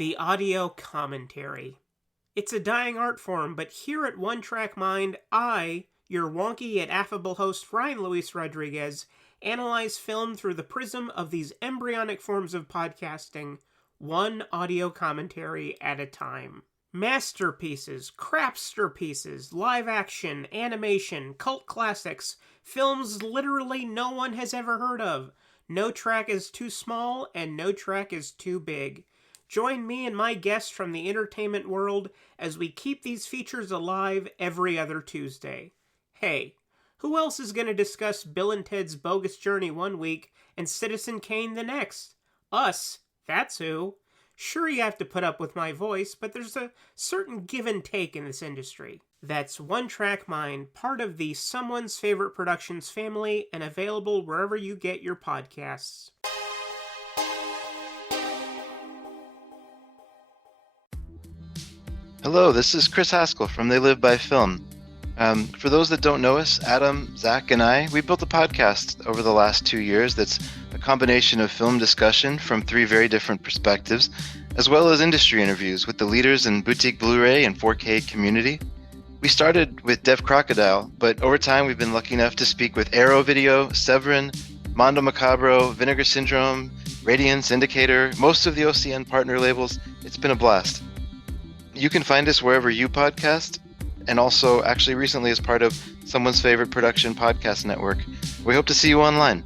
The audio commentary. It's a dying art form, but here at One Track Mind, I, your wonky yet affable host Ryan Luis Rodriguez, analyze film through the prism of these embryonic forms of podcasting, one audio commentary at a time. Masterpieces, crapster pieces, live action, animation, cult classics, films literally no one has ever heard of. No track is too small, and no track is too big. Join me and my guests from the entertainment world as we keep these features alive every other Tuesday. Hey, who else is going to discuss Bill and Ted's Bogus Journey one week and Citizen Kane the next? Us, that's who. Sure, you have to put up with my voice, but there's a certain give and take in this industry. That's One Track Mind, part of the Someone's Favorite Productions family, and available wherever you get your podcasts. Hello, this is Chris Haskell from They Live by Film. For those that don't know us, Adam, Zach, and I, we built a podcast over the last 2 years that's a combination of film discussion from 3 very different perspectives, as well as industry interviews with the leaders in boutique Blu-ray and 4K community. We started with Dev Crocodile, but over time we've been lucky enough to speak with Arrow Video, Severin, Mondo Macabro, Vinegar Syndrome, Radiance, Indicator, most of the OCN partner labels. It's been a blast. You can find us wherever you podcast, and also actually recently as part of Someone's Favorite Production Podcast Network. We hope to see you online.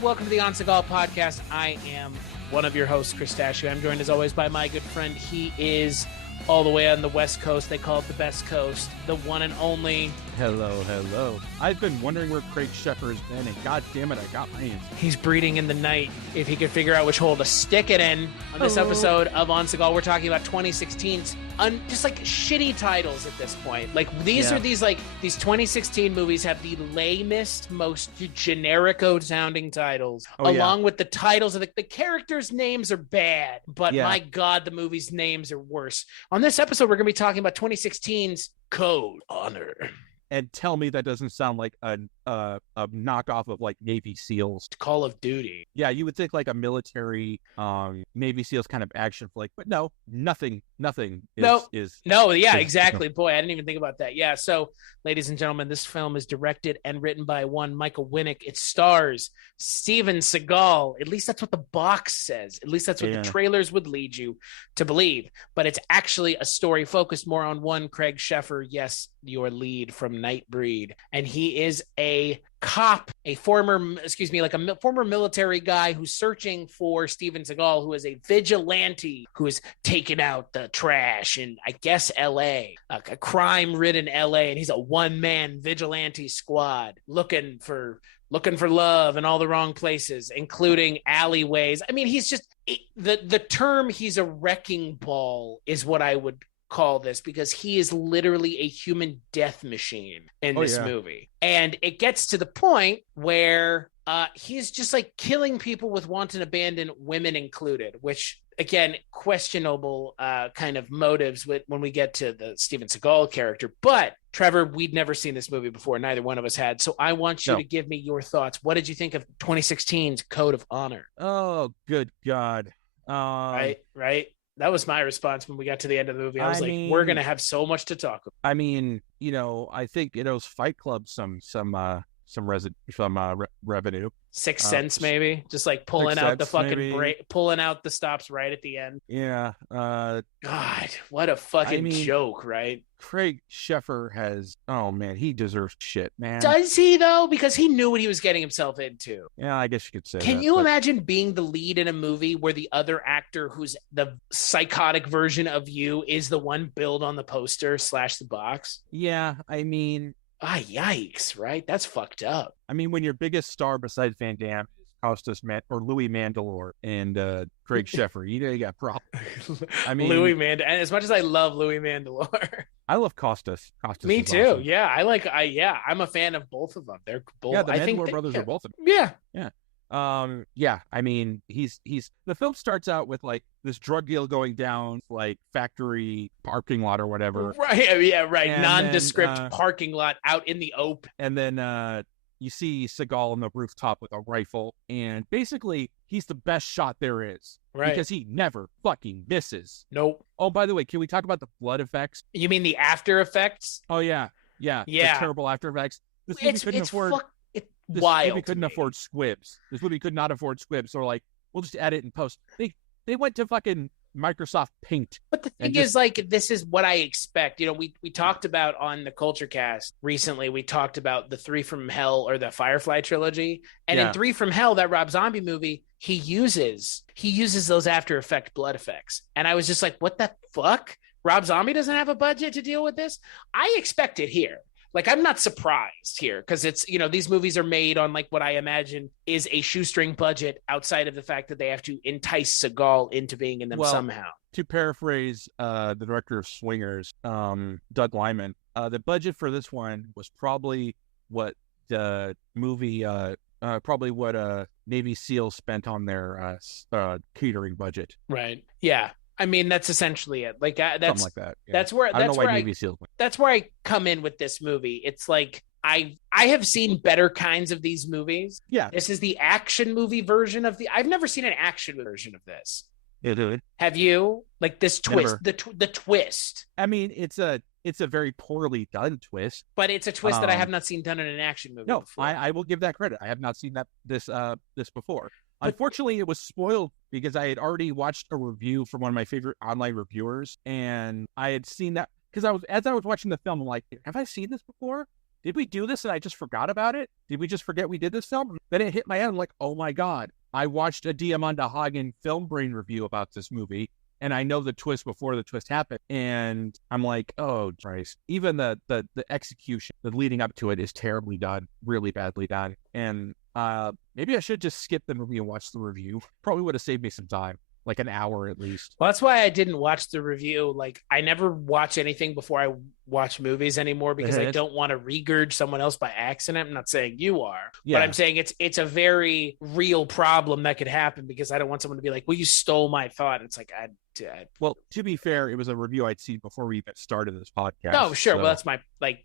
Welcome to the On Seagal podcast. I am one of your hosts, Chris Dashu. I'm joined as always by my good friend. He is all the way on the West Coast. They call it the best coast. The one and only. Hello. I've been wondering where Craig Sheffer has been, and god damn it, I got my answer. He's breeding in the night. If he could figure out which hole to stick it in on this episode of On Seagal, we're talking about 2016's just like shitty titles at this point. Like these 2016 movies have the lamest, most generico sounding titles, along with the titles of the characters' names are bad, but my god, the movie's names are worse. On this episode, we're going to be talking about 2016's Code Honor. And tell me that doesn't sound like a knockoff of like Navy SEALs. Call of Duty. Yeah, you would think like a military Navy SEALs kind of action flick, but no, nothing exactly. Boy, I didn't even think about that. Yeah, so ladies and gentlemen, this film is directed and written by one Michael Winnick. It stars Steven Seagal. At least that's what the box says. At least that's what the trailers would lead you to believe. But it's actually a story focused more on one Craig Sheffer. Yes, your lead from Nightbreed, and he is a cop, a former military guy who's searching for Steven Seagal, who is a vigilante who is taking out the trash in, I guess, LA, a crime-ridden LA, and he's a one-man vigilante squad looking for love in all the wrong places, including alleyways. I mean, he's just the term he's a wrecking ball is what I would call this, because he is literally a human death machine in this movie. And it gets to the point where he's just like killing people with wanton abandon, women included, which again, questionable kind of motives when we get to the Steven Seagal character. But Trevor, we'd never seen this movie before. Neither one of us had. So I want you to give me your thoughts. What did you think of 2016's Code of Honor? Oh, good God. Right. That was my response when we got to the end of the movie. I was like, we're going to have so much to talk about. I mean, I think it owes Fight Club some revenue. 6 cents, maybe, just like pulling out the fucking break, pulling out the stops right at the end. Yeah. God, what a fucking joke, right? Craig Sheffer he deserves shit, man. Does he though? Because he knew what he was getting himself into. Yeah, I guess you could say. Can you imagine being the lead in a movie where the other actor, who's the psychotic version of you, is the one billed on the poster / the box? Yeah, I mean, yikes, right? That's fucked up. I mean, when your biggest star besides Van Damme is or Louis Mandylor and Craig Sheffer. You got problems. I mean, Louis Mandylor. And as much as I love Louis Mandylor, I love Costas. Costas. Me is too. awesome. Yeah, I'm a fan of both of them. They're both. Yeah, the I Mandylor think brothers are both of them. Yeah. Yeah. I mean, he's the film starts out with like this drug deal going down, like factory parking lot or whatever. Right. Yeah. Right. And Nondescript then, parking lot out in the open. And then you see Seagal on the rooftop with a rifle, and basically he's the best shot there is. Right. Because he never fucking misses. Nope. Oh, by the way, can we talk about the blood effects? You mean the after effects? Oh yeah. The terrible after effects. This movie couldn't afford. This wild. movie couldn't afford squibs. This movie could not afford squibs. So like, we'll just add it in post. They went to fucking Microsoft Paint. But the thing is, like, this is what I expect. You know, we talked about on the Culture Cast recently. We talked about the Three from Hell or the Firefly trilogy, and in Three from Hell, that Rob Zombie movie, he uses those After Effect blood effects, and I was just like, what the fuck? Rob Zombie doesn't have a budget to deal with this. I expect it here. Like, I'm not surprised here because it's, you know, these movies are made on like what I imagine is a shoestring budget outside of the fact that they have to entice Seagal into being in them somehow. To paraphrase the director of Swingers, Doug Lyman, the budget for this one was probably what the movie, Navy SEALs spent on their catering budget. Right. Yeah. I mean, that's essentially it. Like that's something like that. Yeah. That's where I don't know why Navy SEALs went. That's where I come in with this movie. It's like I have seen better kinds of these movies. Yeah, this is the action movie version of I've never seen an action version of this. Yeah, dude. Have you? Like this twist, the twist. I mean, it's a very poorly done twist, but it's a twist that I have not seen done in an action movie. No, before. I will give that credit. I have not seen this before. Unfortunately, it was spoiled because I had already watched a review from one of my favorite online reviewers, and I had seen that because as I was watching the film, I'm like, have I seen this before? Did we do this and I just forgot about it? Did we just forget we did this film? Then it hit my head. I'm like, oh my God. I watched a Diamanda Hagen film brain review about this movie, and I know the twist before the twist happened. And I'm like, oh, Christ. Even the execution, the leading up to it is terribly done, really badly done. And maybe I should just skip the movie and watch the review. Probably would have saved me some time. Like an hour at least. Well, that's why I didn't watch the review. Like, I never watch anything before I watch movies anymore because I don't want to regurge someone else by accident. I'm not saying you are, but I'm saying it's a very real problem that could happen because I don't want someone to be like, well, you stole my thought. It's like, well, to be fair, it was a review I'd seen before we even started this podcast. Oh, sure. So. Well,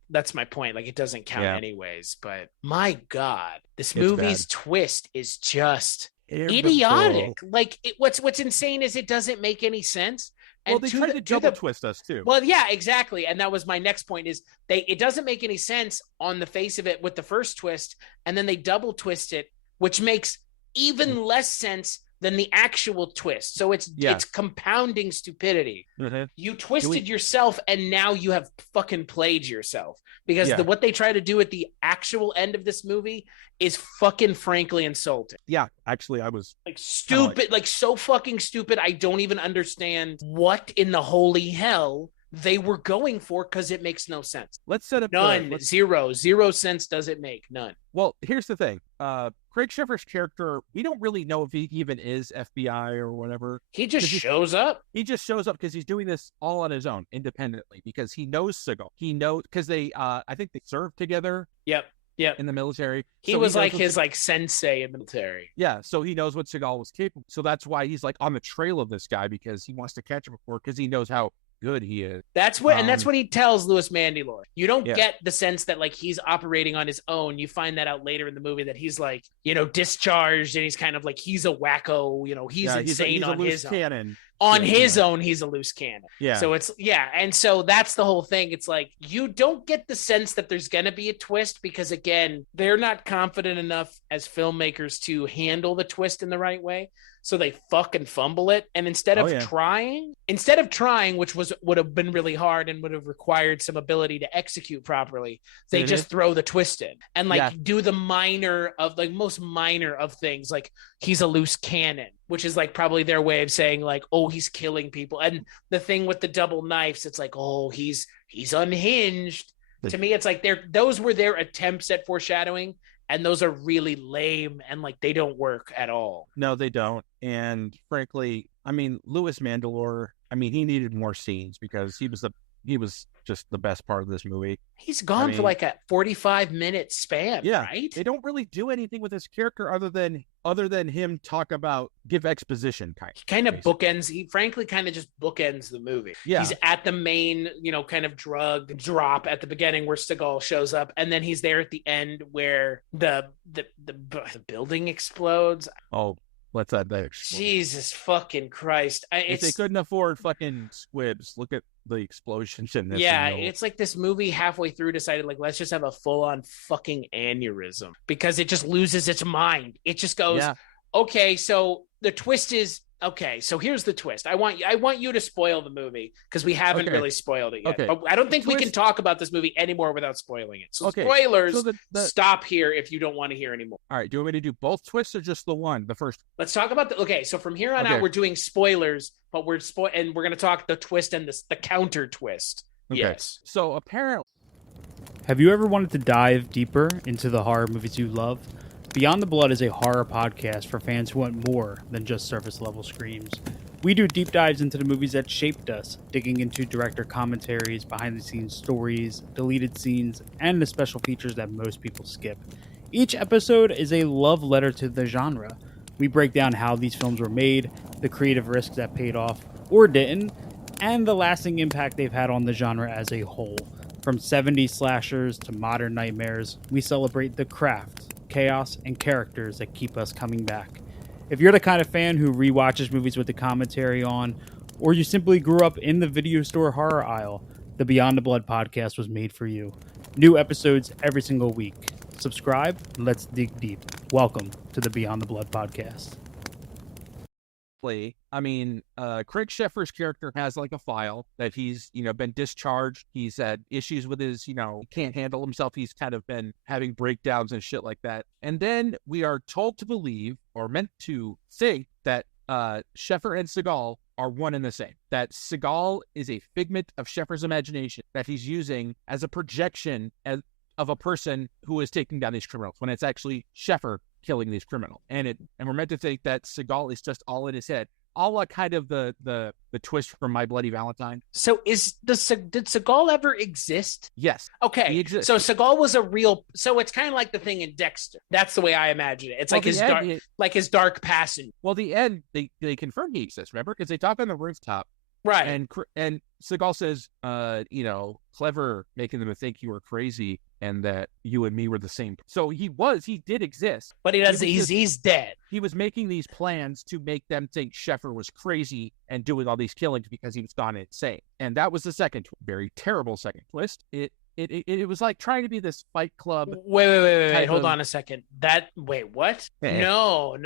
that's my point. Like, it doesn't count anyways, but my God, this movie's twist is just idiotic. Like, what's insane is it doesn't make any sense. And they tried to double twist us too. Well, yeah, exactly. And that was my next point is it doesn't make any sense on the face of it with the first twist. And then they double twist it, which makes even less sense than the actual twist. So it's compounding stupidity. Mm-hmm. You twisted yourself and now you have fucking played yourself because what they try to do at the actual end of this movie is fucking frankly insulting. Yeah, actually I was like stupid, like so fucking stupid. I don't even understand what in the holy hell they were going for because it makes no sense. Let's set up zero sense does it make. None. Well, here's the thing. Craig Sheffer's character, we don't really know if he even is FBI or whatever. He just shows up. He just shows up because he's doing this all on his own, independently, because he knows Seagal. He knows because they, I think they served together. Yep. In the military. He was like his sensei in the military. Yeah. So he knows what Seagal was capable. So that's why he's like on the trail of this guy because he wants to catch him before because he knows how good he is. That's what he tells Louis Mandylor. You don't get the sense that like he's operating on his own. You find that out later in the movie that he's like, you know, discharged and he's kind of like he's a wacko, you know, he's insane he's on his cannon. Own. On his own, he's a loose cannon. Yeah. So it's and so that's the whole thing. It's like you don't get the sense that there's gonna be a twist because again, they're not confident enough as filmmakers to handle the twist in the right way. So they fucking fumble it. And instead of trying, which would have been really hard and would have required some ability to execute properly, they just throw the twist in and do the most minor of things. Like he's a loose cannon, which is like probably their way of saying like, oh, he's killing people. And the thing with the double knives, it's like, oh, he's unhinged. To me, it's like those were their attempts at foreshadowing. and those are really lame and like they don't work at all. No, they don't. And frankly, I mean, Louis Mandylor, I mean, he needed more scenes because he was just the best part of this movie. He's gone for like a 45-minute span, right? They don't really do anything with his character other than him give exposition kind. He kind of bookends. He frankly kind of just bookends the movie. Yeah. He's at the main, kind of drug drop at the beginning where Seagal shows up, and then he's there at the end where the building explodes. Oh, let's add that. Jesus fucking Christ! If they couldn't afford fucking squibs, look at the explosions in this. Yeah, it's like this movie halfway through decided like, let's just have a full-on fucking aneurysm because it just loses its mind. It just goes, okay, so the twist is, okay, so here's the twist. I want you to spoil the movie because we haven't really spoiled it yet. Okay. But I don't think we can talk about this movie anymore without spoiling it. So spoilers, so stop here if you don't want to hear anymore. All right, do you want me to do both twists or just the one, the first? Let's talk about so from here on out, we're doing spoilers, but we're going to talk the twist and the counter twist. Okay. Yes. So apparently... Have you ever wanted to dive deeper into the horror movies you love? Beyond the Blood is a horror podcast for fans who want more than just surface-level screams. We do deep dives into the movies that shaped us, digging into director commentaries, behind-the-scenes stories, deleted scenes, and the special features that most people skip. Each episode is a love letter to the genre. We break down how these films were made, the creative risks that paid off or didn't, and the lasting impact they've had on the genre as a whole. From 70s slashers to modern nightmares, we celebrate the craft, chaos, and characters that keep us coming back. If you're the kind of fan who rewatches movies with the commentary on, or you simply grew up in the video store horror aisle, the Beyond the Blood podcast was made for you. New episodes every single week. Subscribe, and let's dig deep. Welcome to the Beyond the Blood podcast. I mean, Craig Sheffer's character has like a file that he's, been discharged. He's had issues with his, he can't handle himself. He's kind of been having breakdowns and shit like that. And then we are told to believe or meant to think that Sheffer and Seagal are one and the same. That Seagal is a figment of Sheffer's imagination that he's using as a projection of a person who is taking down these criminals when it's actually Sheffer killing these criminals. And we're meant to think that Seagal is just all in his head. All kind of the twist from My Bloody Valentine. So did Seagal ever exist? Yes. Okay. He exists. So Seagal was so it's kind of like the thing in Dexter. That's the way I imagine it. It's like his dark passion. Well, the end, they confirm he exists, remember? Because they talk on the rooftop. Right. And Seagal says, clever, making them think you were crazy and that you and me were the same. So he did exist. But he's dead. He was making these plans to make them think Sheffer was crazy and doing all these killings because he was gone insane. And that was the second, very terrible second twist. It was like trying to be this Fight Club. Wait. Hold on a second. What? No.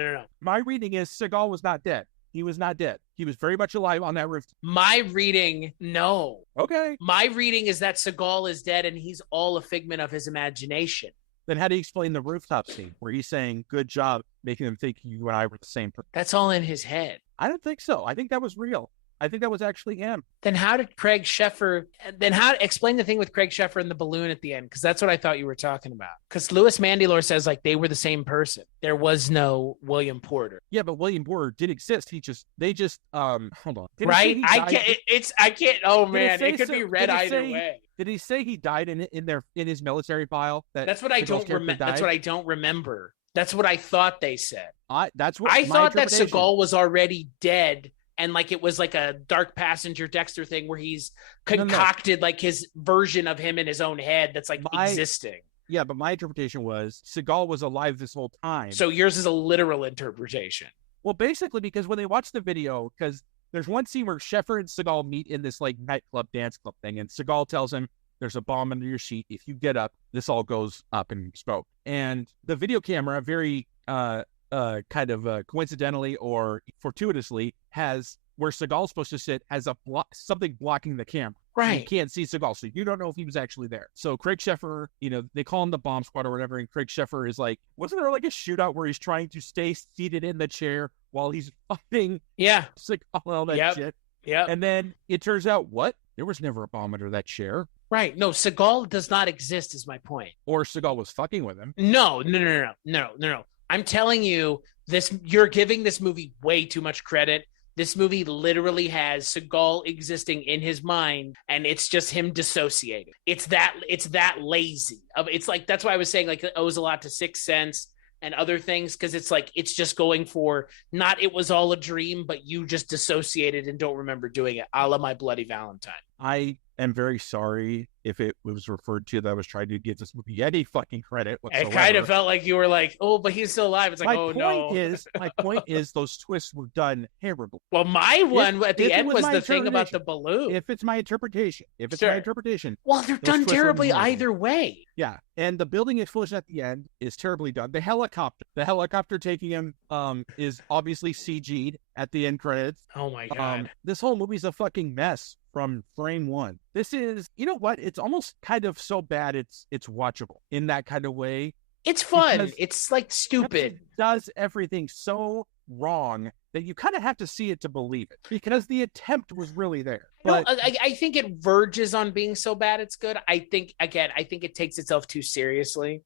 My reading is Seagal was not dead. He was not dead. He was very much alive on that roof. My reading, no. Okay. My reading is that Seagal is dead and he's all a figment of his imagination. Then how do you explain the rooftop scene where he's saying, good job making them think you and I were the same person? That's all in his head. I don't think so. I think that was real. I think that was actually him. Then how did explain the thing with Craig Sheffer and the balloon at the end? Because that's what I thought you were talking about. Because Louis Mandylor says like they were the same person. There was no William Porter. Yeah, but William Porter did exist. They just hold on. Right? I can't. Oh man, it could be read either way. Did he say he died in his military file? That's what I don't remember. That's what I don't remember. That's what I thought they said. I thought that Seagal was already dead. And like it was like a Dark Passenger Dexter thing where he's concocted like his version of him in his own head that's like existing. Yeah, but my interpretation was Seagal was alive this whole time. So yours is a literal interpretation. Well, basically, because when they watch the video, because there's one scene where Sheffer and Seagal meet in this like nightclub, dance club thing, and Seagal tells him, there's a bomb under your seat. If you get up, this all goes up in smoke. And the video camera very coincidentally or fortuitously has where Seagal's supposed to sit has something blocking the camera. Right. So you can't see Seagal, so you don't know if he was actually there. So Craig Sheffer, they call him the bomb squad or whatever, and Craig Sheffer is like, wasn't there like a shootout where he's trying to stay seated in the chair while he's fucking Seagal, all that shit? Yeah. And then it turns out, there was never a bomb under that chair. Right. No, Seagal does not exist, is my point. Or Seagal was fucking with him. No. I'm telling you, you're giving this movie way too much credit. This movie literally has Seagal existing in his mind, and it's just him dissociating. It's that lazy. It's like, that's why I was saying, like, it owes a lot to Sixth Sense and other things, because it's like, it's just going for not it was all a dream, but you just dissociated and don't remember doing it, a la My Bloody Valentine. I am very sorry if it was referred to that I was trying to give this movie any fucking credit whatsoever. It kind of felt like you were like, oh, but he's still alive. It's like, my point is those twists were done terribly. Well, my one at the end was the thing about the balloon. If it's my interpretation. Well, they're done terribly either way. Yeah. And the building explosion at the end is terribly done. The helicopter taking him is obviously CG'd at the end credits. Oh my God. This whole movie's a fucking mess from frame one. This is, you know what? It's almost kind of so bad it's watchable in that kind of way. It's fun. It's like stupid. It does everything so wrong that you kind of have to see it to believe it, because the attempt was really there. But I think it verges on being so bad it's good. I think it takes itself too seriously.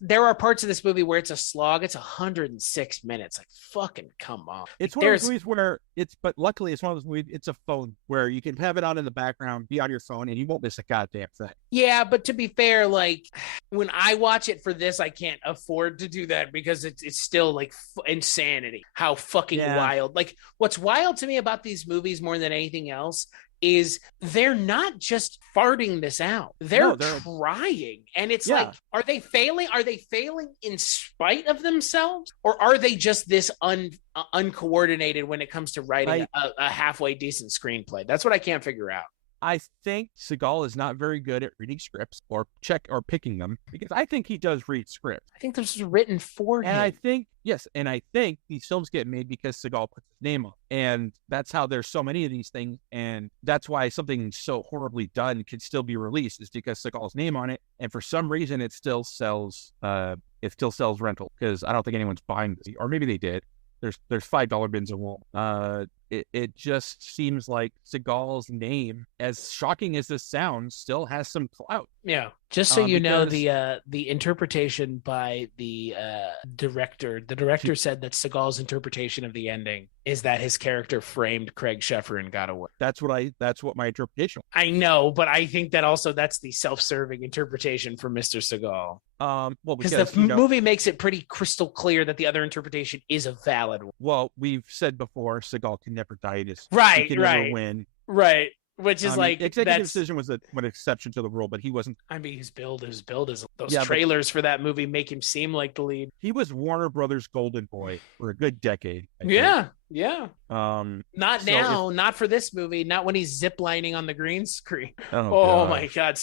There are parts of this movie where it's a slog. It's 106 minutes. Like, fucking come on. It's one of those movies where but luckily it's one of those movies, it's a phone where you can have it on in the background, be on your phone, and you won't miss a goddamn thing. Yeah, but to be fair, like, when I watch it for this, I can't afford to do that, because it's still like insanity. How fucking wild. Like, what's wild to me about these movies more than anything else is they're not just farting this out. They're trying. And it's like, are they failing? Are they failing in spite of themselves? Or are they just this uncoordinated when it comes to writing a halfway decent screenplay? That's what I can't figure out. I think Seagal is not very good at reading scripts or picking them, because I think he does read scripts. I think this was written for him. And I think these films get made because Seagal puts his name on. And that's how there's so many of these things. And that's why something so horribly done can still be released, is because Seagal's name on it. And for some reason, it still sells rental, because I don't think anyone's buying this. Or maybe they did. There's $5 bins of wool. It just seems like Seagal's name, as shocking as this sounds, still has some clout. Yeah. Just so you know, the interpretation by the director said that Seagal's interpretation of the ending is that his character framed Craig Sheffer and got away. That's what my interpretation was. I know, but I think that also that's the self-serving interpretation for Mr. Seagal. Because the movie makes it pretty crystal clear that the other interpretation is a valid one. Well, we've said before, Seagal can never die. He can never win. Right. Which is executive decision was an exception to the rule, but he wasn't. I mean, his build is those trailers for that movie make him seem like the lead. He was Warner Brothers' golden boy for a good decade. Yeah. Not now, not for this movie. Not when he's ziplining on the green screen. Oh my God!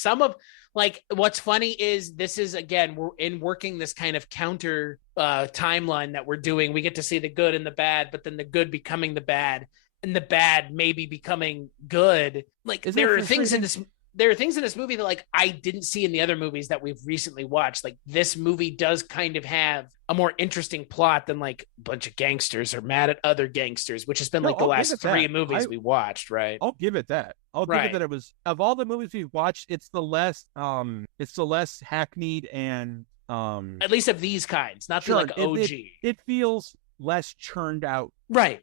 What's funny is this is, again, we're in working this kind of counter timeline that we're doing. We get to see the good and the bad, but then the good becoming the bad, and the bad maybe becoming good. Like, there are things in this movie that, like, I didn't see in the other movies that we've recently watched. Like, this movie does kind of have a more interesting plot than, like, a bunch of gangsters are mad at other gangsters, which has been the last three movies we watched, right? I'll give it that. Give it that it was, of all the movies we've watched, it's the less hackneyed and at least of these kinds, not the like OG. It feels less churned out. Right.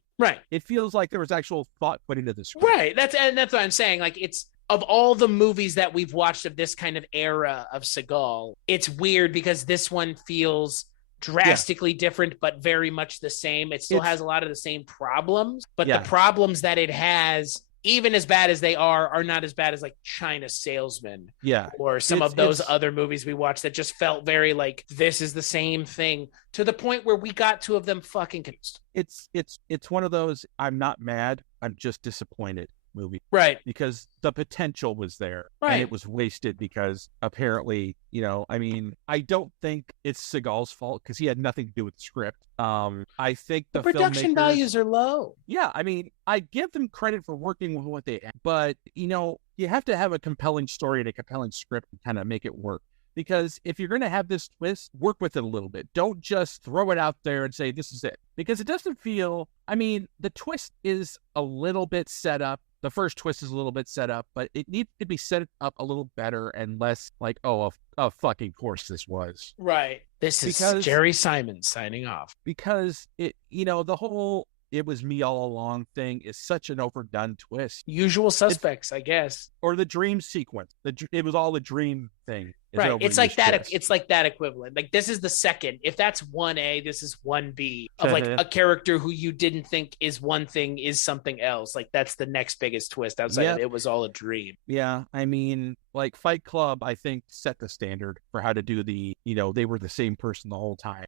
It feels like there was actual thought put into this. Right. That's what I'm saying. Like, it's, of all the movies that we've watched of this kind of era of Seagal, it's weird because this one feels drastically different, but very much the same. It still has a lot of the same problems, but the problems that it has, even as bad as they are not as bad as, like, China Salesman, or some of those other movies we watched that just felt very like, this is the same thing, to the point where we got two of them fucking confused. It's one of those, I'm not mad, I'm just disappointed movie, right? Because the potential was there, and it was wasted because apparently, I don't think it's Seagal's fault, because he had nothing to do with the script. I think the production values are low. Yeah, I mean, I give them credit for working with what they had, but you have to have a compelling story and a compelling script to kind of make it work. Because if you're going to have this twist, work with it a little bit. Don't just throw it out there and say, this is it. Because it doesn't feel, the twist is a little bit set up the first twist is a little bit set up, but it needs to be set up a little better and less like, oh, a fucking course this was. Right. This is Jerry Simon signing off. Because the whole "it was me all along" thing is such an overdone twist. Usual Suspects, I guess. Or the dream sequence. It was all a dream thing. Right. It's like that. Twist. It's like that equivalent. Like this is the second. If that's 1A, this is 1B of like a character who you didn't think is one thing is something else. Like that's the next biggest twist outside of it was all a dream. Yeah. I mean, like Fight Club, I think set the standard for how to do the, they were the same person the whole time.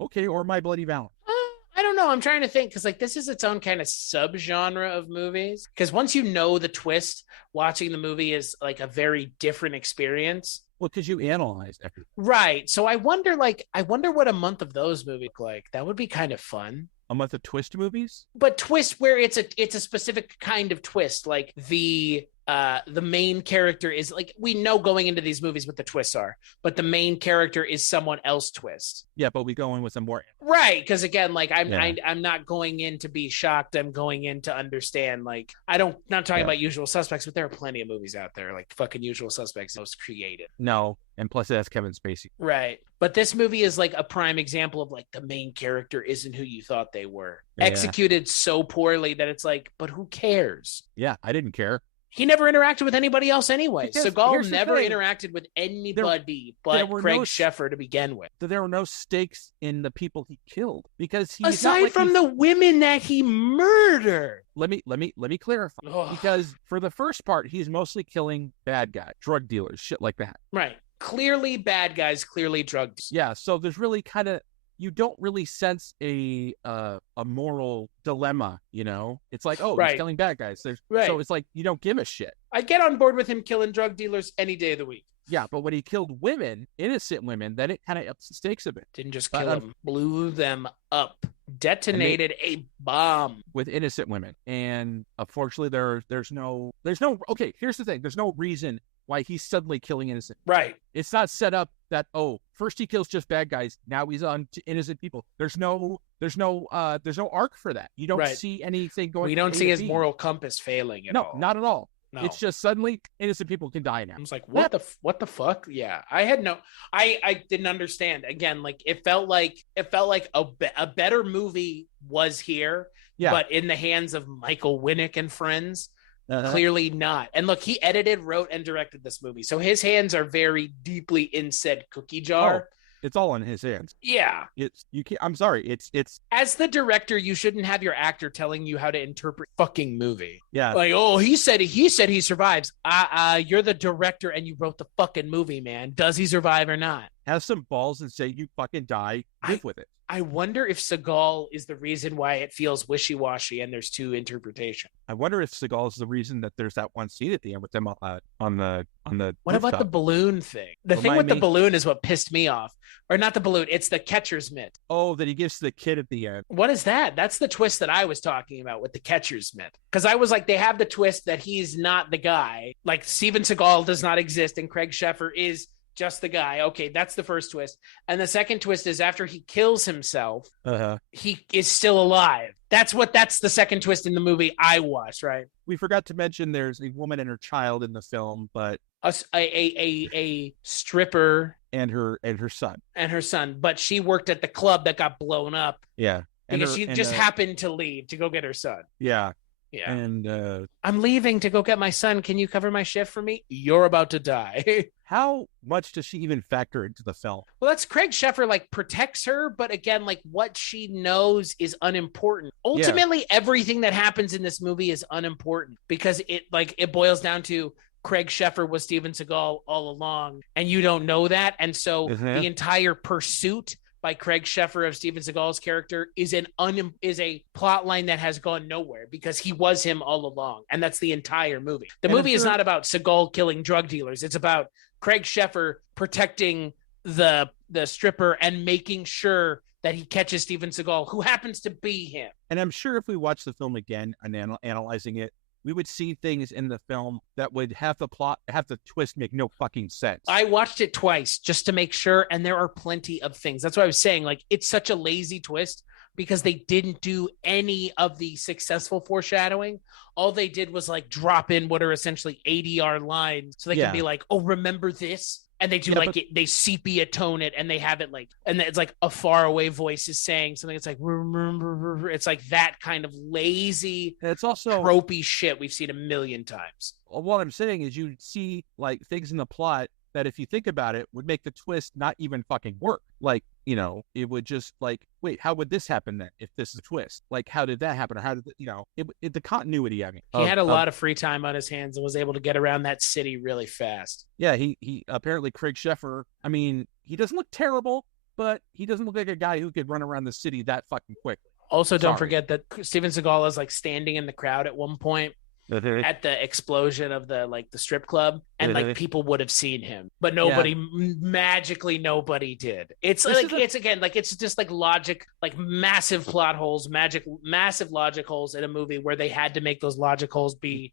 Okay. Or My Bloody Valentine. I don't know. I'm trying to think because like this is its own kind of subgenre of movies. Because once you know the twist, watching the movie is like a very different experience. Well, because you analyze everything. Right. So I wonder what a month of those movies look like. That would be kind of fun. A month of twist movies? But twist where it's a specific kind of twist. Like the main character is like, we know going into these movies what the twists are, but the main character is someone else twist. Yeah, but we go in with some more. Right. Because again, like I'm not going in to be shocked. I'm going in to understand. Like not talking about Usual Suspects, but there are plenty of movies out there like fucking Usual Suspects most creative. No. And plus that's Kevin Spacey. Right. But this movie is like a prime example of like the main character isn't who you thought they were. Yeah. Executed so poorly that it's like, but who cares? Yeah, I didn't care. He never interacted with anybody else anyway. Seagal never interacted with anybody but Craig Sheffer to begin with. There were no stakes in the people he killed because aside from the women that he murdered. Let me clarify. Ugh. Because for the first part, he's mostly killing bad guys, drug dealers, shit like that. Right. Clearly bad guys, clearly drug dealers. Yeah. So there's really you don't really sense a moral dilemma, It's like, he's killing bad guys. So it's like you don't give a shit. I'd get on board with him killing drug dealers any day of the week. Yeah, but when he killed women, innocent women, then it kind of ups the stakes a bit. Didn't just kill them, blew them up, detonated a bomb with innocent women, and unfortunately, there's no. Okay, here's the thing: there's no reason why he's suddenly killing innocent. Right. It's not set up that first he kills just bad guys, now he's on to innocent people. There's no arc for that. You don't see anything going. We don't see his moral compass failing at all. No, not at all. No. It's just suddenly innocent people can die now. I was like, what the fuck? Yeah, I didn't understand. Again, like it felt like a better movie was here, but in the hands of Michael Winnick and friends. Clearly not. And look, he edited, wrote, and directed this movie, so his hands are very deeply in said cookie jar. It's all in his hands. Yeah. I'm sorry. It's as the director, you shouldn't have your actor telling you how to interpret fucking movie. Yeah. Like, he said he survives. You're the director and you wrote the fucking movie, man. Does he survive or not? Have some balls and say you fucking die. Live with it. I wonder if Seagal is the reason why it feels wishy-washy and there's two interpretations. I wonder if Seagal is the reason that there's that one scene at the end with them on the What rooftop. About the balloon thing? The thing with the balloon is what pissed me off. Or not the balloon, it's the catcher's mitt. Oh, that he gives to the kid at the end. What is that? That's the twist that I was talking about with the catcher's mitt. Because I was like, they have the twist that he's not the guy. Like Steven Seagal does not exist and Craig Sheffer is just the guy. Okay, that's the first twist. And the second twist is after he kills himself, he is still alive. That's the second twist in the movie I watched, right? We forgot to mention there's a woman and her child in the film, but a stripper and her son. But she worked at the club that got blown up. Yeah. Because she just happened to leave to go get her son. Yeah. Yeah. And I'm leaving to go get my son. Can you cover my shift for me? You're about to die. How much does she even factor into the film? Well, that's Craig Sheffer like protects her, but again, like what she knows is unimportant. Ultimately, everything that happens in this movie is unimportant because it boils down to Craig Sheffer was Steven Seagal all along, and you don't know that. And so the entire pursuit by Craig Sheffer of Steven Seagal's character is a plot line that has gone nowhere because he was him all along. And that's the entire movie. The movie is not about Seagal killing drug dealers. It's about Craig Sheffer protecting the stripper and making sure that he catches Steven Seagal, who happens to be him. And I'm sure if we watch the film again and analyzing it, we would see things in the film that would have the twist make no fucking sense. I watched it twice just to make sure, and there are plenty of things. That's why I was saying, like, it's such a lazy twist, because they didn't do any of the successful foreshadowing. All they did was like drop in what are essentially ADR lines so they can be like, oh, remember this? And they do they sepia tone it, and they have it like, and it's like a faraway voice is saying something. It's like, it's like that kind of lazy, it's also tropey shit we've seen a million times. What I'm saying is you see like things in the plot that if you think about it would make the twist not even fucking work. Like, you know, it would just like, wait, how would this happen then if this is a twist? Like, how did that happen? Or how did, the continuity, I mean. He had a lot of free time on his hands and was able to get around that city really fast. Yeah, he apparently, Craig Sheffer, I mean, he doesn't look terrible, but he doesn't look like a guy who could run around the city that fucking quickly. Also, don't forget that Steven Seagal is like standing in the crowd at one point. At the explosion of the strip club, and like people would have seen him, but nobody nobody did. It's just like logic, like massive plot holes, massive logic holes in a movie where they had to make those logic holes be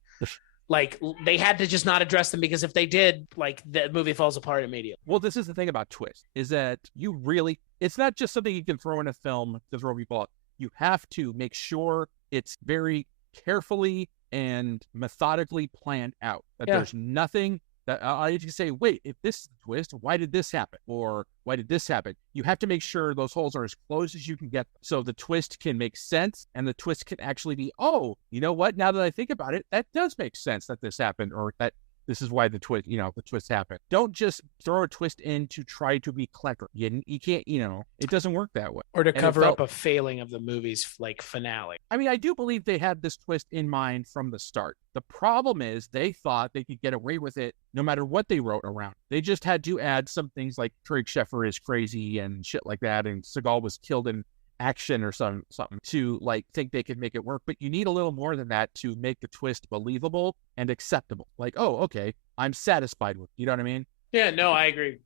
like, they had to just not address them, because if they did, like, the movie falls apart immediately. Well, this is the thing about twists, is that it's not just something you can throw in a film to throw people out. You have to make sure it's very carefully and methodically planned out, that there's nothing that you can say, wait, if this is the twist, why did this happen? Or why did this happen? You have to make sure those holes are as close as you can get, so the twist can make sense, and the twist can actually be, oh, you know what? Now that I think about it, that does make sense that this happened, or that this is why the twist happened. Don't just throw a twist in to try to be clever. You can't, it doesn't work that way. Or to cover up a failing of the movie's like finale. I mean, I do believe they had this twist in mind from the start. The problem is they thought they could get away with it no matter what they wrote around. They just had to add some things like Craig Sheffer is crazy and shit like that, and Seagal was killed in action or something to like think they could make it work. But you need a little more than that to make the twist believable and acceptable. Like, oh, okay, I'm satisfied with it. You know what I mean? Yeah, no, I agree.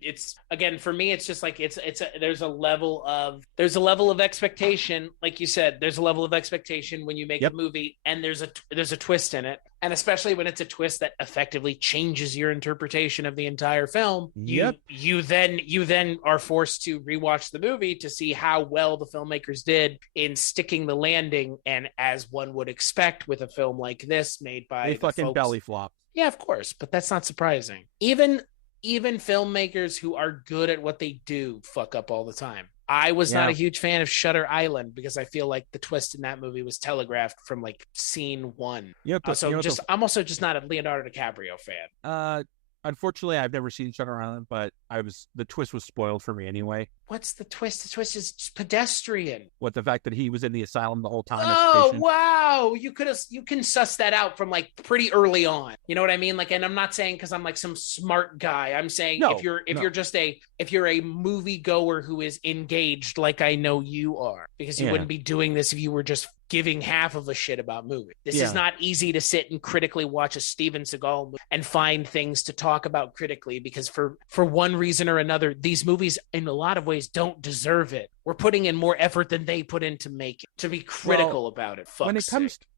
It's again, for me, it's just like there's a level of expectation, like you said. There's a level of expectation when you make a movie, and there's a twist in it, and especially when it's a twist that effectively changes your interpretation of the entire film. You then are forced to rewatch the movie to see how well the filmmakers did in sticking the landing, and as one would expect with a film like this made by they fucking belly flop. Yeah, of course, but that's not surprising. Even filmmakers who are good at what they do fuck up all the time. I was not a huge fan of Shutter Island because I feel like the twist in that movie was telegraphed from like scene one. I'm also just not a Leonardo DiCaprio fan. Unfortunately, I've never seen Shutter Island, but the twist was spoiled for me anyway. What's the twist? The twist is pedestrian. What, the fact that he was in the asylum the whole time? Oh, wow. You can suss that out from like pretty early on. You know what I mean? Like, and I'm not saying because I'm like some smart guy. I'm saying if you're a movie goer who is engaged, like I know you are, because you wouldn't be doing this if you were just giving half of a shit about movies. This is not easy to sit and critically watch a Steven Seagal movie and find things to talk about critically, because for one reason or another, these movies in a lot of ways don't deserve it. We're putting in more effort than they put in to make it, to be critical about it.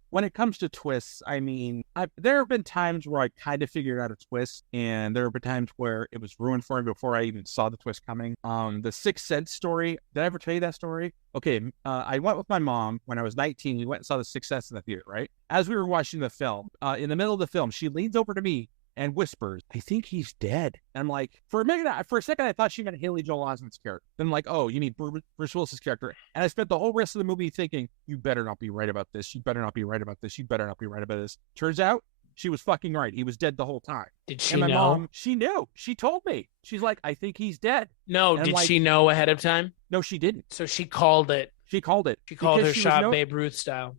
When it comes to twists, I mean, there have been times where I kind of figured out a twist, and there have been times where it was ruined for me before I even saw the twist coming. The Sixth Sense story. Did I ever tell you that story? Okay, I went with my mom when I was 19. We went and saw The Sixth Sense in the theater, right? As we were watching the film, in the middle of the film, she leans over to me and whispers, "I think he's dead." And I'm like, for a second, I thought she meant Haley Joel Osment's character. Then I'm like, oh, you mean Bruce Willis's character? And I spent the whole rest of the movie thinking, you better not be right about this. You better not be right about this. You better not be right about this. Turns out, she was fucking right. He was dead the whole time. Did she and my know? Mom, she knew. She told me. She's like, I think he's dead. No, did she know ahead of time? No, she didn't. So she called it. She called it. She called her shot Babe Ruth style.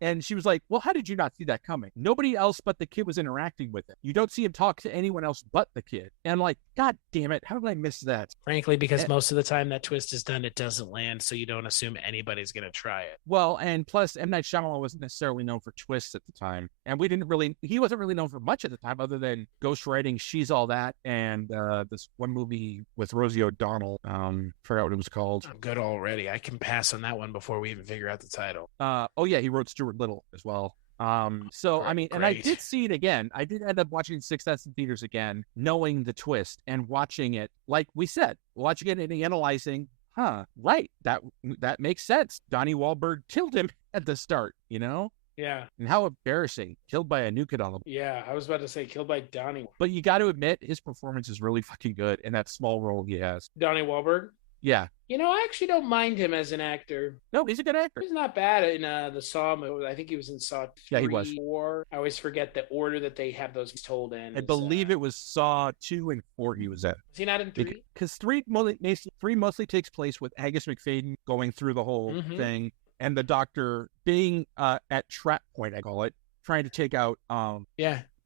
And she was like, well, how did you not see that coming? Nobody else but the kid was interacting with it. You don't see him talk to anyone else but the kid. And I'm like, God damn it. How did I miss that? Frankly, because most of the time that twist is done, it doesn't land. So you don't assume anybody's going to try it. Well, and plus M. Night Shyamalan wasn't necessarily known for twists at the time. And he wasn't really known for much at the time other than ghostwriting She's All That and this one movie with Rosie O'Donnell. Forgot what it was called. I'm good already. I can pass on that one before we even figure out the title. Oh yeah, he wrote Stuart Little as well. I mean, and I did see it again. I did end up watching Sixth Sense in theaters again, knowing the twist and watching it, like we said, watching it and analyzing right. That makes sense. Donnie Wahlberg killed him at the start, you know? Yeah. And how embarrassing. Killed by a nuke on the... Yeah, I was about to say killed by Donnie. But you got to admit, his performance is really fucking good in that small role he has. Donnie Wahlberg? Yeah. You know, I actually don't mind him as an actor. No, he's a good actor. He's not bad in the Saw movie. I think he was in Saw 3, Yeah, he was. 4. I always forget the order that they have those told in. I believe it was Saw 2 and 4 he was in. Is he not in 3? Because 3 mostly takes place with Angus McFadden going through the whole thing, and the doctor being at trap point, I call it, trying to take out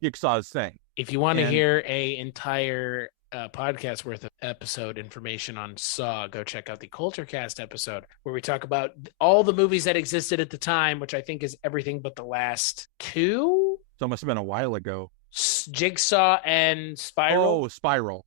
Jigsaw's thing. If you want to hear a entire podcast worth of episode information on Saw, go check out the Culturecast episode where we talk about all the movies that existed at the time, which I think is everything but the last 2. So it must have been a while ago. Jigsaw and Spiral. Oh, Spiral,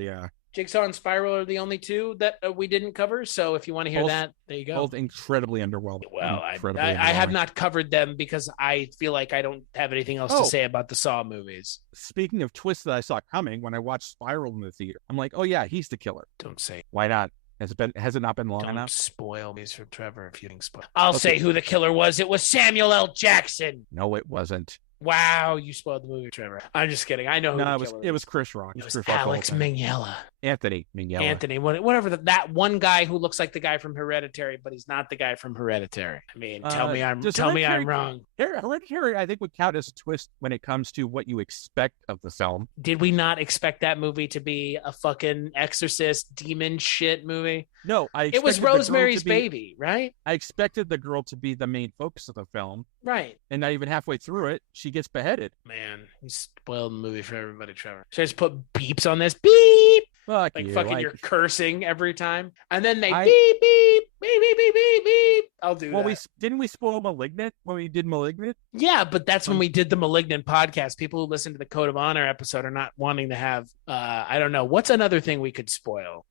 yeah. Jigsaw and Spiral are the only 2 that we didn't cover. So if you want to hear that, there you go. Both incredibly underwhelming. Well, I have not covered them because I feel like I don't have anything else to say about the Saw movies. Speaking of twists that I saw coming when I watched Spiral in the theater, I'm like, oh yeah, he's the killer. Don't say. Why not? Has it not been long Don't enough? spoil these from Trevor if you didn't spoil. I'll say who the killer was. It was Samuel L. Jackson. No, it wasn't. Wow, you spoiled the movie, Trevor. I'm just kidding. I know who the killer it was Chris Rock. It was Alex Mignola. Anthony Mignola. Whatever. That one guy who looks like the guy from Hereditary, but he's not the guy from Hereditary. I mean, tell me I'm wrong. Hereditary, I think, would count as a twist when it comes to what you expect of the film. Did we not expect that movie to be a fucking exorcist demon shit movie? No, it was Rosemary's Baby, right? I expected the girl to be the main focus of the film. Right. And not even halfway through it, she gets beheaded. Man, you spoiled the movie for everybody, Trevor. Should I just put beeps on this? Beep! Fuck like you. Fucking you're cursing every time. And then they beep, beep, beep, beep, beep, beep, beep. I'll do that. Didn't we spoil Malignant when we did Malignant? Yeah, but that's when we did the Malignant podcast. People who listen to the Code of Honor episode are not wanting to have, I don't know. What's another thing we could spoil?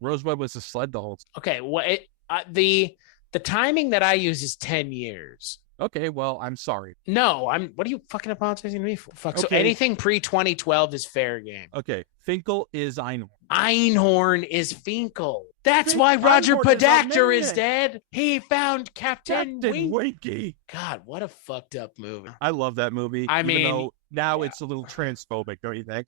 Rosebud was a sled the whole time. Okay, the timing that I use is 10 years. Okay, well, I'm sorry. No, what are you fucking apologizing to me for? Fuck. Okay. So anything pre-2012 is fair game. Okay, Finkel is Einhorn. Einhorn is Finkel. That's why Roger Podacter is dead. He found Captain Winky. God, what a fucked up movie. I love that movie. Even though now it's a little transphobic, don't you think?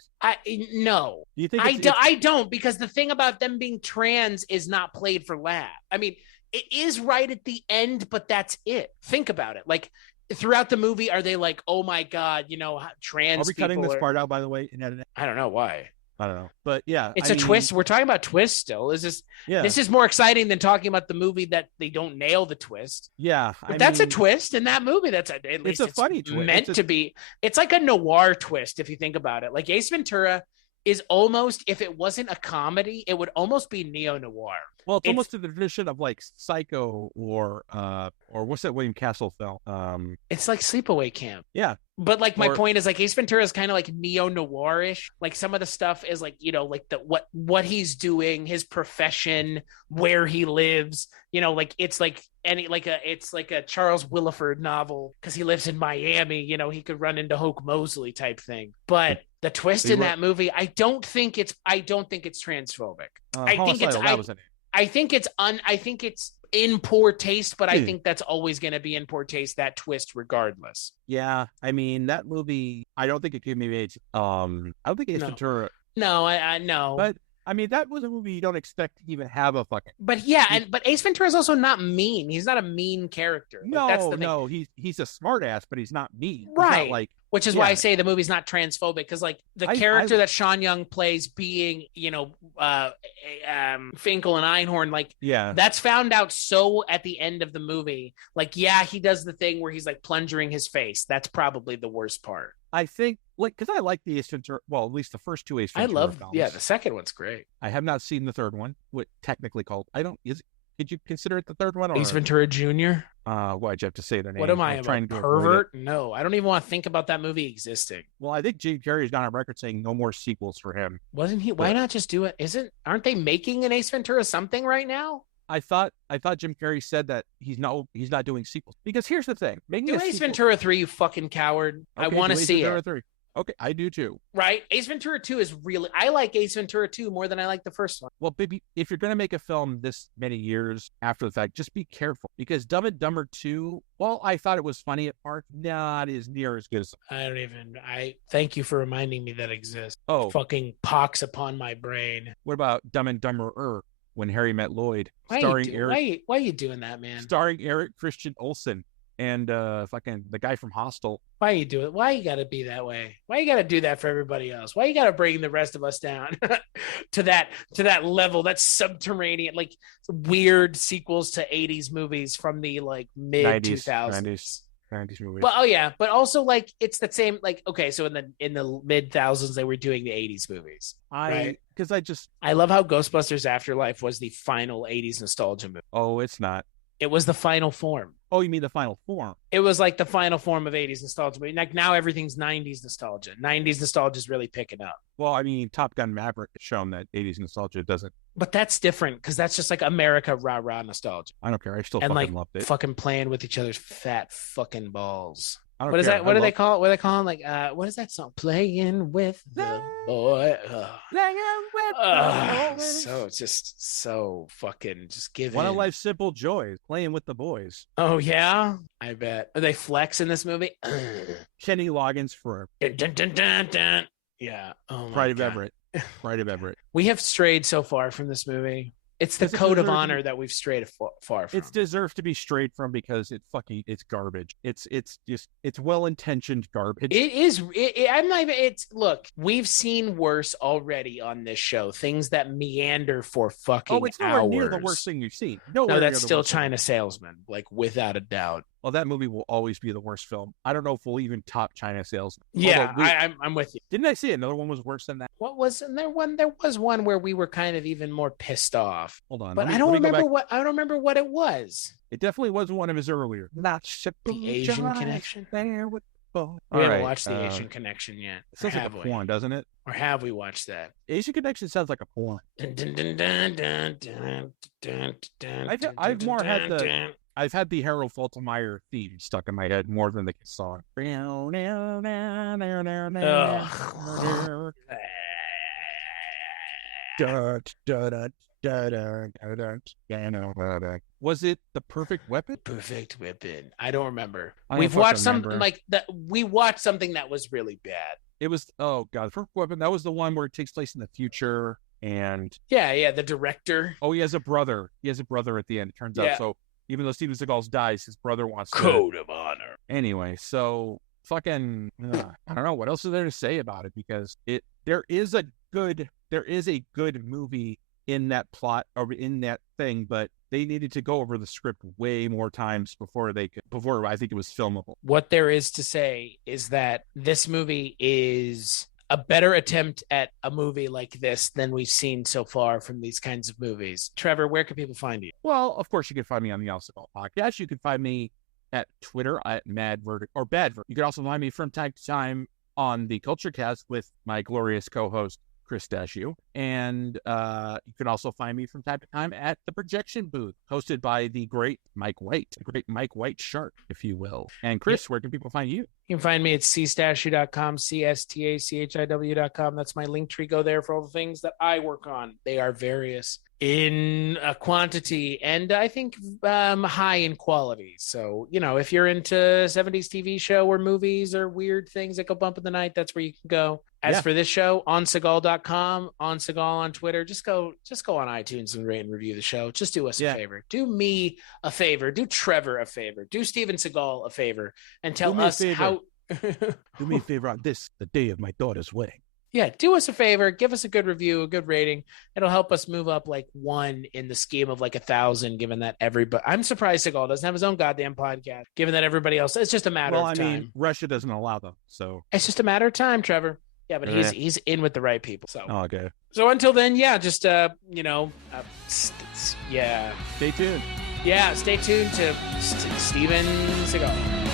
No. Do you think I don't, because the thing about them being trans is not played for laugh. I mean, it is right at the end, but that's it. Think about it. Like, throughout the movie, are they like, oh my God, trans people? Are we cutting this part out, by the way? I don't know why. I don't know. But yeah. It's a twist. We're talking about twists still. This is more exciting than talking about the movie that they don't nail the twist. Yeah. But that's a twist in that movie. It's a funny twist. To be. It's like a noir twist if you think about it. Like Ace Ventura is almost, if it wasn't a comedy, it would almost be neo-noir. Well, it's almost to the tradition of like Psycho or what's that William Castle film? It's like Sleepaway Camp. Yeah. But like my point is like Ace Ventura is kind of like neo-noir-ish. Like some of the stuff is like, like the what he's doing, his profession, where he lives, like it's like it's like a Charles Willeford novel because he lives in Miami, he could run into Hoke Mosley type thing. But the twist in that movie, I don't think it's transphobic. I think it's in poor taste, but I think that's always going to be in poor taste, that twist regardless. Yeah. I mean, that movie, I don't think it could be made. I don't think Ace Ventura. No, I know. But I mean, that was a movie you don't expect to even have a fucking. But yeah, but Ace Ventura is also not mean. He's not a mean character. No, that's the thing. No, he's a smartass, but he's not mean. Right. Not which is why I say the movie's not transphobic, because like the character that Sean Young plays being, Finkel and Einhorn, like that's found out so at the end of the movie. Like, yeah, he does the thing where he's like plunging his face. That's probably the worst part. I think, because I like the Ace Ventura, well, at least the first two Ace Ventura films. The second one's great. I have not seen the third one, what technically called, did you consider it the third one? Or? Ace Ventura Jr.? Why'd you have to say the name? What am I, a pervert? No, I don't even want to think about that movie existing. Well, I think Jim Carrey's gone on record saying no more sequels for him. Wasn't he? Why not just do it? Aren't they making an Ace Ventura something right now? I thought Jim Carrey said that he's not doing sequels. Because here's the thing. Do Ace Ventura 3, you fucking coward. Okay, I want to see it. 3. Okay, I do too. Right? Ace Ventura 2 is really... I like Ace Ventura 2 more than I like the first one. Well, baby, if you're going to make a film this many years after the fact, just be careful. Because Dumb and Dumber 2, while I thought it was funny at parts, not as near as good as... I thank you for reminding me that exists. Oh. Fucking pox upon my brain. What about Dumb and Dumber When Harry Met Lloyd? Why are you doing that, man? Starring Eric Christian Olsen and fucking the guy from Hostel. Why you do it? Why you gotta be that way? Why you gotta do that for everybody else? Why you gotta bring the rest of us down to that level? That's subterranean, like weird sequels to 80s movies from the like mid 2000s. 90s movies. But also like it's the same. Like okay, so in the mid thousands they were doing the 80s movies. I love how Ghostbusters Afterlife was the final 80s nostalgia movie. Oh, it's not. It was the final form. Oh, you mean the final form? It was like the final form of 80s nostalgia. But like now everything's 90s nostalgia. 90s nostalgia is really picking up. Well, I mean, Top Gun Maverick has shown that 80s nostalgia doesn't. But that's different because that's just like America rah-rah nostalgia. I don't care. I still and fucking like loved it. Fucking playing with each other's fat fucking balls. What is that? What do they call it? What do they call it? Like, what is that song? Playing with the boy. Playing with the boys. So just so fucking just give One in. of life's simple joys, playing with the boys. Oh yeah, I bet. Are they flex in this movie? Kenny Loggins for dun, dun, dun, dun. Yeah. Oh my Pride of God. Everett. Pride of Everett. We have strayed so far from this movie. It's the code of honor that we've strayed far from. It's deserved to be strayed from because it's garbage. It's well-intentioned garbage. It is. I'm not even. It's look. We've seen worse already on this show. Things that meander for fucking it's nowhere hours. near the worst thing you've seen. No, that's still China Salesman, like without a doubt. Well, that movie will always be the worst film. I don't know if we'll even top China Salesman. Yeah, I'm with you. Didn't I see another one was worse than that? What was there one? There was one where we were kind of even more pissed off. Hold on, but I don't remember what it was. It definitely wasn't one of his earlier. Not the Asian Connection. There with we haven't watched the Asian Connection yet. It sounds like a porn, doesn't it? Or have we watched that? Asian Connection sounds like a porn. I've had the Harold Faltermeyer theme stuck in my head more than the song. Was it The Perfect Weapon? Perfect Weapon. I don't remember. We've watched something like that. We watched something that was really bad. It was The Perfect Weapon. That was the one where it takes place in the future. And yeah, the director. Oh, he has a brother. He has a brother at the end. It turns out. So even though Steven Seagal dies, his brother wants code of honor. Anyway, so fucking I don't know what else is there to say about it because there is a good movie in that plot or in that thing, but they needed to go over the script way more times before I think it was filmable. What there is to say is that this movie is a better attempt at a movie like this than we've seen so far from these kinds of movies. Trevor, where can people find you? Well, of course, you can find me on the Seagal podcast. You can find me at Twitter at MadVerdict or BadVerdict. You can also find me from time to time on the Culture Cast with my glorious co-host, Chris Dashiu. And you can also find me from time to time at the Projection Booth, hosted by the great Mike White, the great Mike White Shark, if you will. And Chris, where can people find you? You can find me at cstashiw.com, cstachiw.com. That's my link tree. Go there for all the things that I work on. They are various in quantity and I think high in quality. So, if you're into 70s TV show or movies or weird things that go bump in the night, that's where you can go. As for this show, on Seagal.com, on Seagal on Twitter, just go on iTunes and rate and review the show. Just do us a favor. Do me a favor. Do Trevor a favor. Do Steven Seagal a favor and tell us how. Do me a favor on this, the day of my daughter's wedding. Yeah, do us a favor. Give us a good review, a good rating. It'll help us move up like one in the scheme of like 1,000, given that everybody. I'm surprised Seagal doesn't have his own goddamn podcast, given that everybody else. It's just a matter of time. I mean, Russia doesn't allow them, so it's just a matter of time, Trevor. Yeah, but he's in with the right people. So okay. So until then, just Stay tuned. Yeah, stay tuned to Steven Seagal.